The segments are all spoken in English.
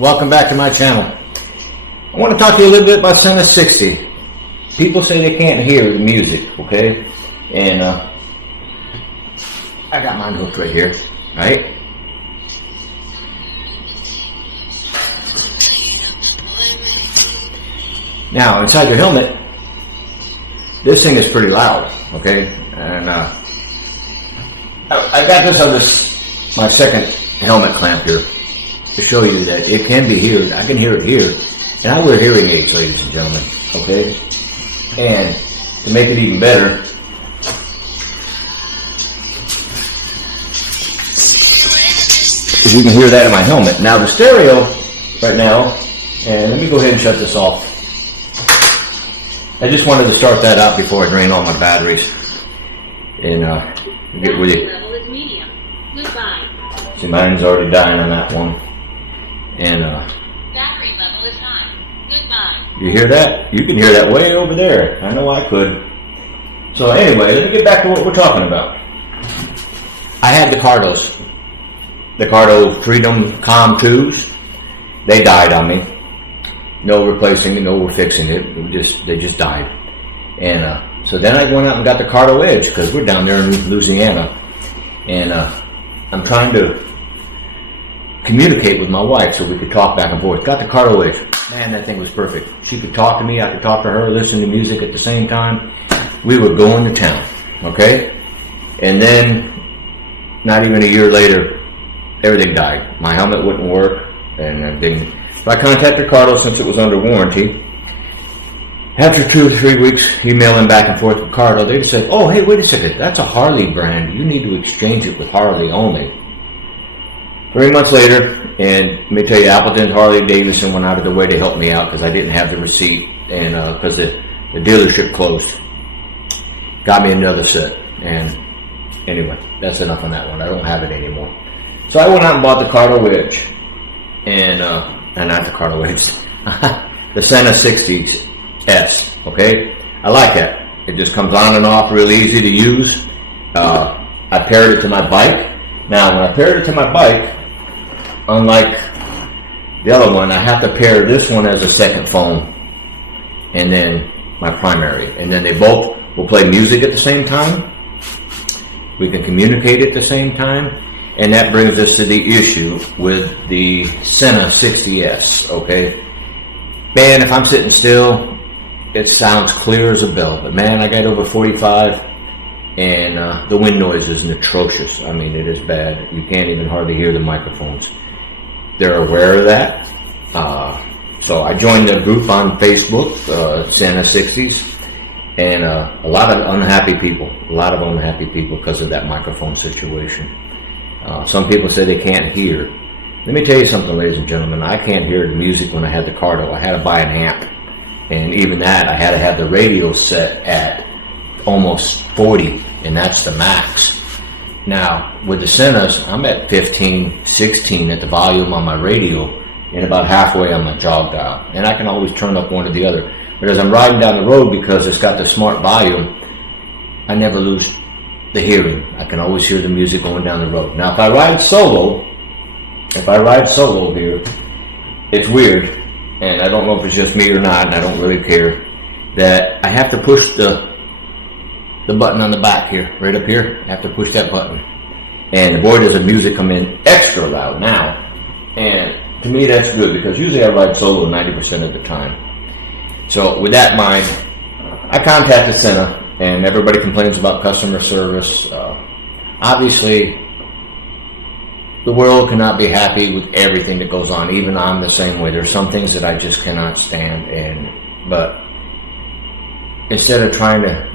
Welcome back to my channel. I want to talk to you a little bit about Sena 60. People say they can't hear the music, okay? And I got mine hooked right here, right? Now, inside your helmet, this thing is pretty loud, okay? And I got this on my second helmet clamp here to show you that it can be heard. I can hear it here. And I wear hearing aids, ladies and gentlemen, okay? And to make it even better, you can hear that in my helmet. Now the stereo right now, and let me go ahead and shut this off. I just wanted to start that out before I drain all my batteries and get with you. Level is medium. Goodbye. See, mine's already dying on that one. And Battery level is high. Goodbye. you hear that? You can hear that way over there. I know I could. So anyway, let me get back to what we're talking about. I had the Cardos. The Cardo Freedom Calm 2s. They died on me. No replacing it, no fixing it. They just died. And so then I went out and got the Cardo Edge because we're down there in Louisiana. And I'm trying to communicate with my wife so we could talk back and forth. Got the Cardo Edge. Man, that thing was perfect. She could talk to me, I could talk to her, listen to music at the same time. We were going to town, okay? And then, not even a year later, everything died. My helmet wouldn't work, and everything. So I contacted Cardo since it was under warranty. After 2 or 3 weeks emailing back and forth with Cardo, they said, oh, hey, wait a second, that's a Harley brand. You need to exchange it with Harley only. 3 months later, and let me tell you, Appleton Harley Davidson went out of their way to help me out because I didn't have the receipt, and because the dealership closed. Got me another set, and anyway, that's enough on that one. I don't have it anymore. So I went out and bought the Cardo Edge, and not the Cardo Edge, the Sena 60s S, okay? I like that. It just comes on and off real easy to use. I paired it to my bike. Now, when I paired it to my bike, unlike the other one, I have to pair this one as a second phone, and then my primary. And then they both will play music at the same time. We can communicate at the same time. And that brings us to the issue with the Sena 60S, okay? Man, if I'm sitting still, it sounds clear as a bell. But man, I got over 45, and the wind noise is atrocious. I mean, it is bad. You can't even hardly hear the microphones. They're aware of that. So I joined the group on Facebook, Sena 60s, and a lot of unhappy people. A lot of unhappy people because of that microphone situation. Some people say they can't hear. Let me tell you something, ladies and gentlemen. I can't hear the music when I had the Cardo. I had to buy an amp. And even that, I had to have the radio set at almost 40, and that's the max. Now, with the Senas, I'm at 15, 16 at the volume on my radio, and about halfway on my jog dial. And I can always turn up one or the other. But as I'm riding down the road, because it's got the smart volume, I never lose the hearing. I can always hear the music going down the road. Now, if I ride solo here, it's weird, and I don't know if it's just me or not, and I don't really care, that I have to push the button on the back here, right up here. I have to push that button. And boy, does the music come in extra loud now. And to me, that's good, because usually I ride solo 90% of the time. So with that in mind, I contacted Sena, and everybody complains about customer service. Obviously, the world cannot be happy with everything that goes on. Even I'm the same way. There's some things that I just cannot stand. But instead of trying to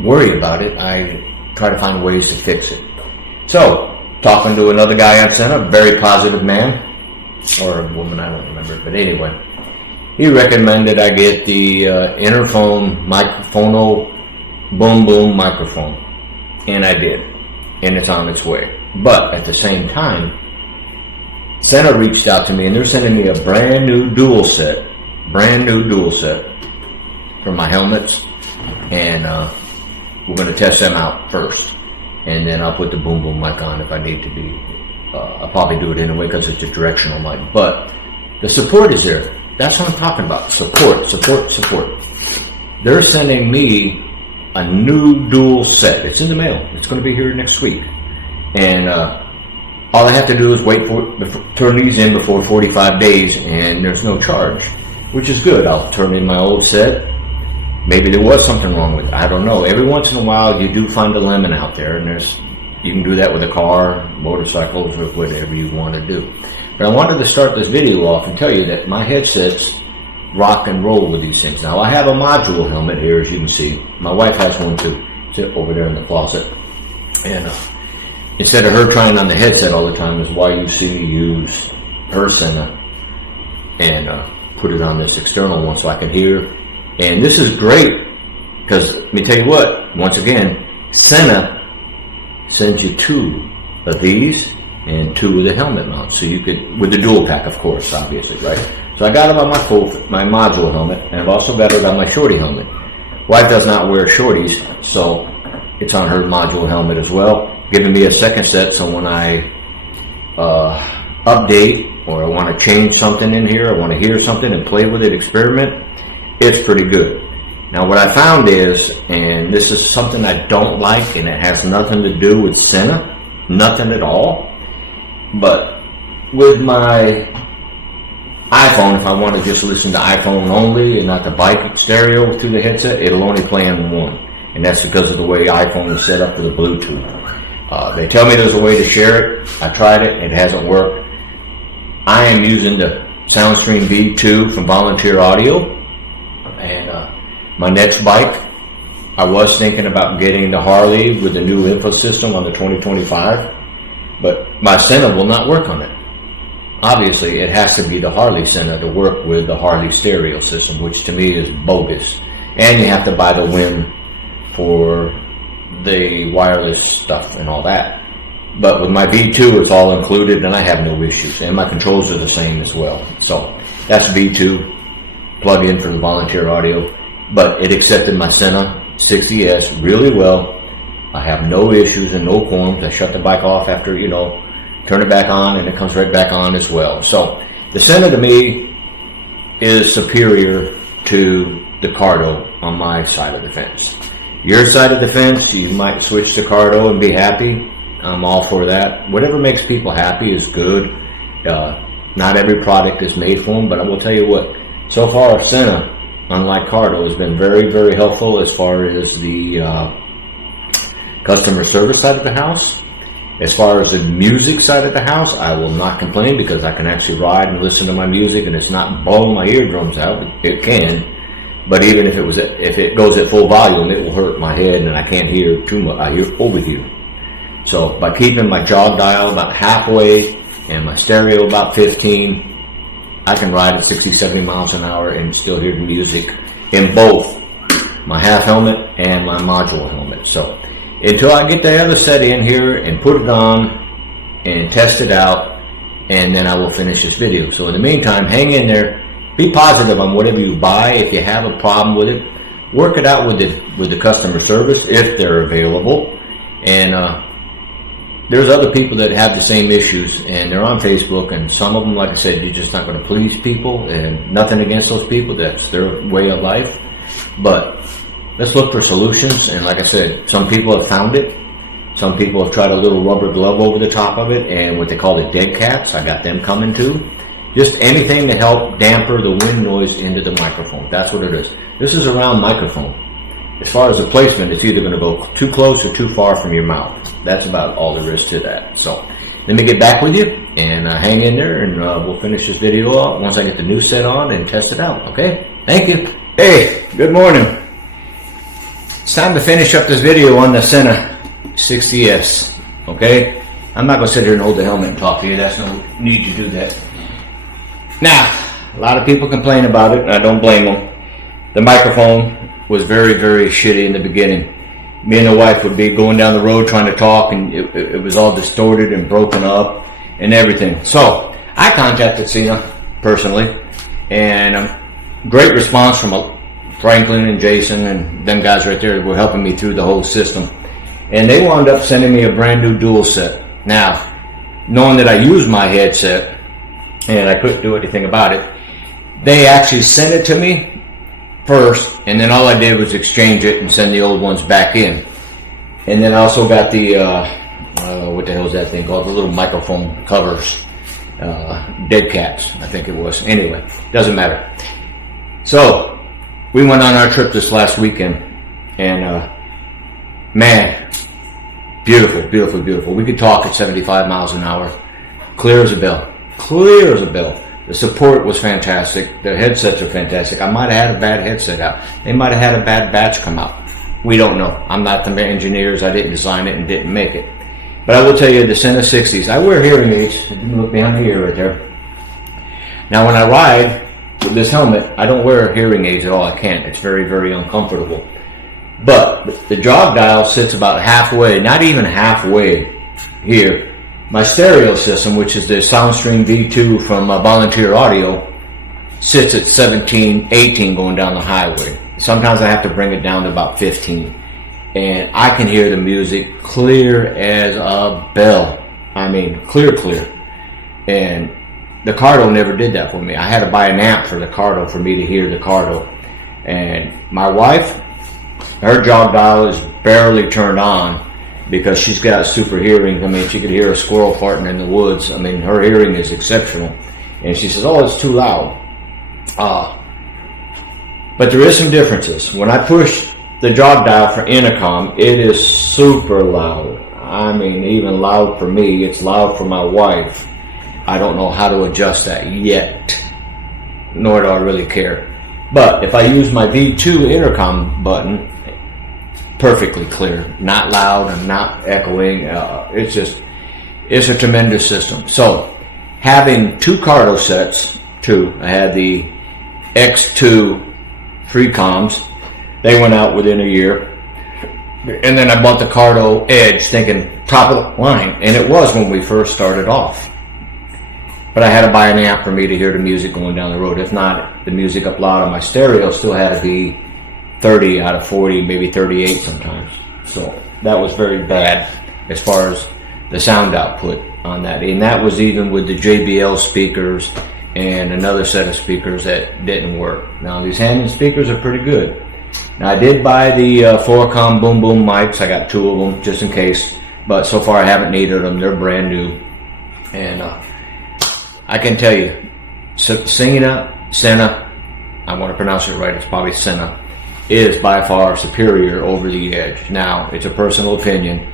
worry about it, I try to find ways to fix it. So, talking to another guy on Sena, a very positive man, or a woman, I don't remember, but anyway, he recommended I get the Interphone Microphono Boom Boom microphone, and I did, and it's on its way. But at the same time, Sena reached out to me, and they're sending me a brand new dual set for my helmets, and we're going to test them out first, and then I'll put the boom boom mic on if I need to be I'll probably do it anyway because it's a directional mic. But the support is there. That's what I'm talking about. Support. They're sending me a new dual set. It's in the mail. It's going to be here next week. And all I have to do is turn these in before 45 days, and there's no charge, which is good. I'll turn in my old set. Maybe there was something wrong with it. I don't know. Every once in a while, you do find a lemon out there, and you can do that with a car, motorcycles, or whatever you want to do. But I wanted to start this video off and tell you that my headsets rock and roll with these things. Now, I have a module helmet here, as you can see. My wife has one too. It's over there in the closet. And instead of her trying on the headset all the time is why you see me use her Sena and put it on this external one so I can hear. And this is great because, let me tell you what, once again, Sena sends you 2 of these and 2 of the helmet mounts. So you could, with the dual pack, of course, obviously, right? So I got it on my module helmet, and I've also got it on my shorty helmet. Wife does not wear shorties, so it's on her module helmet as well, giving me a second set. So when I update or I want to change something in here, I want to hear something and play with it, experiment, it's pretty good. Now what I found is, and this is something I don't like, and it has nothing to do with Sena, nothing at all, but with my iPhone, if I want to just listen to iPhone only and not the bike stereo through the headset, it'll only play on one. And that's because of the way iPhone is set up for the Bluetooth. They tell me there's a way to share it. I tried it. It hasn't worked. I am using the SoundStream V2 from Volunteer Audio. And my next bike, I was thinking about getting the Harley with the new info system on the 2025. But my Sena will not work on it. Obviously, it has to be the Harley Sena to work with the Harley stereo system, which to me is bogus. And you have to buy the WIM for the wireless stuff and all that. But with my V2, it's all included, and I have no issues. And my controls are the same as well. So that's V2, plug in for the Volunteer Audio. But it accepted my Sena 60S really well. I have no issues and no qualms. I shut the bike off after, turn it back on, and it comes right back on as well. So the Sena to me is superior to the Cardo on my side of the fence. Your side of the fence, you might switch to Cardo and be happy. I'm all for that. Whatever makes people happy is good. Not every product is made for them, but I will tell you what, so far Sena, unlike Cardo, has been very, very helpful as far as the customer service side of the house. As far as the music side of the house, I will not complain because I can actually ride and listen to my music, and it's not blowing my eardrums out. It can, but even if it goes at full volume, it will hurt my head, and I can't hear too much. I hear overhear. So by keeping my jog dial about halfway and my stereo about 15, I can ride at 60, 70 miles an hour and still hear the music in both my half helmet and my module helmet. So until I get the other set in here and put it on and test it out, and then I will finish this video. So in the meantime, hang in there, be positive on whatever you buy. If you have a problem with it, work it out with the customer service if they're available. And there's other people that have the same issues, and they're on Facebook, and some of them, like I said, you're just not going to please people, and nothing against those people. That's their way of life. But let's look for solutions, and like I said, some people have found it. Some people have tried a little rubber glove over the top of it, and what they call the dead cats, I got them coming too. Just anything to help damper the wind noise into the microphone. That's what it is. This is a round microphone. As far as the placement, it's either going to go too close or too far from your mouth. That's about all there is to that. So let me get back with you, and hang in there, and we'll finish this video out once I get the new set on and test it out, okay? Thank you. Hey, good morning. It's time to finish up this video on the Sena 60S, okay? I'm not going to sit here and hold the helmet and talk to you. That's no need to do that. Now, a lot of people complain about it, and I don't blame them. The microphone was very, very shitty in the beginning. Me and the wife would be going down the road trying to talk, and it was all distorted and broken up and everything. So I contacted Sena personally, and great response from Franklin and Jason and them guys right there were helping me through the whole system. And they wound up sending me a brand new dual set. Now, knowing that I used my headset and I couldn't do anything about it, they actually sent it to me first, and then all I did was exchange it and send the old ones back in. And then I also got the, what the hell is that thing called? The little microphone covers, dead cats, I think it was. Anyway, doesn't matter. So, we went on our trip this last weekend, and man, beautiful, beautiful, beautiful. We could talk at 75 miles an hour, clear as a bell, clear as a bell. The support was fantastic. The headsets are fantastic. I might have had a bad headset out. They might have had a bad batch come out. We don't know. I'm not the engineers. I didn't design it and didn't make it. But I will tell you, the Sena 60s, I wear hearing aids. I didn't look behind my ear right there. Now, when I ride with this helmet, I don't wear hearing aids at all. I can't. It's very, very uncomfortable. But the jog dial sits about halfway, not even halfway here. My stereo system, which is the SoundStream V2 from Volunteer Audio, sits at 17, 18 going down the highway. Sometimes I have to bring it down to about 15. And I can hear the music clear as a bell. I mean, clear, clear. And the Cardo never did that for me. I had to buy an amp for the Cardo for me to hear the Cardo. And my wife, her jog dial is barely turned on because she's got super hearing. I mean, she could hear a squirrel farting in the woods. I mean, her hearing is exceptional. And she says, oh, it's too loud. But there is some differences. When I push the jog dial for intercom, it is super loud. I mean, even loud for me. It's loud for my wife. I don't know how to adjust that yet, nor do I really care. But if I use my V2 intercom button, perfectly clear, not loud and not echoing. It's a tremendous system. So, having two Cardo sets, I had the X2 Freecoms. They went out within a year. And then I bought the Cardo Edge thinking top of the line. And it was when we first started off. But I had to buy an amp for me to hear the music going down the road. If not, the music up loud on my stereo still had to be 30 out of 40, maybe 38 sometimes. So that was very bad as far as the sound output on that. And that was even with the JBL speakers and another set of speakers that didn't work. Now these Hammond speakers are pretty good. Now I did buy the 4Com Boom Boom mics. I got two of them just in case. But so far I haven't needed them. They're brand new. And I can tell you, Sena, I want to pronounce it right, it's probably Sena, is by far superior over the Edge. Now, it's a personal opinion.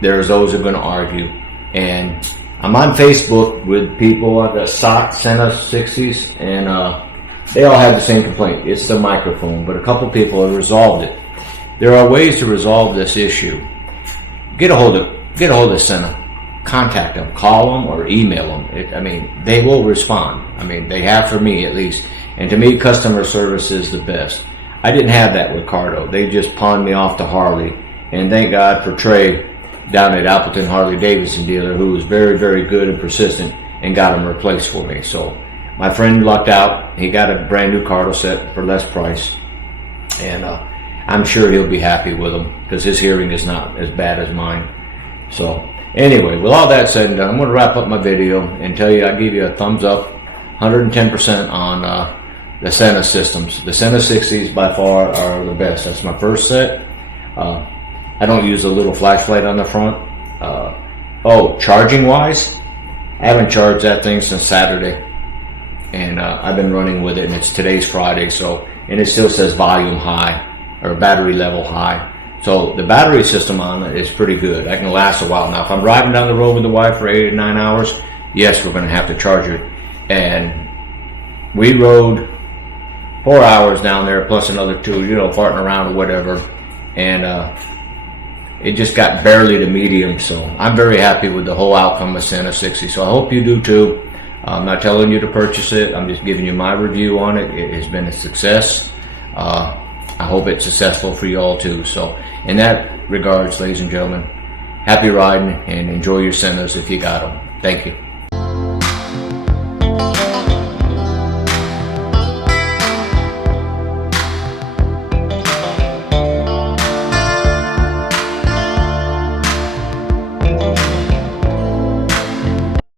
There's those who are going to argue. And I'm on Facebook with people at the Sena 60s, and they all have the same complaint. It's the microphone, but a couple people have resolved it. There are ways to resolve this issue. Get a hold of Sena. Contact them, call them, or email them. They will respond. They have for me at least. And to me, customer service is the best. I didn't have that with Cardo. They just pawned me off to Harley. And thank God for Trey down at Appleton Harley Davidson dealer, who was very, very good and persistent and got them replaced for me. So my friend lucked out. He got a brand new Cardo set for less price. And I'm sure he'll be happy with them because his hearing is not as bad as mine. So anyway, with all that said and done, I'm going to wrap up my video and tell you I give you a thumbs up, 110% on the Sena systems. The Sena 60s by far are the best. That's my first set. I don't use a little flashlight on the front. Charging wise, I haven't charged that thing since Saturday. And I've been running with it, and it's today's Friday, and it still says volume high or battery level high. So the battery system on it is pretty good. I can last a while. Now, if I'm driving down the road with the wife for 8 or 9 hours, yes, we're going to have to charge it. And we rode 4 hours down there, plus another 2, farting around or whatever. And it just got barely to medium. So I'm very happy with the whole outcome of Sena 60. So I hope you do too. I'm not telling you to purchase it. I'm just giving you my review on it. It has been a success. I hope it's successful for you all too. So in that regards, ladies and gentlemen, happy riding and enjoy your Senas if you got them. Thank you.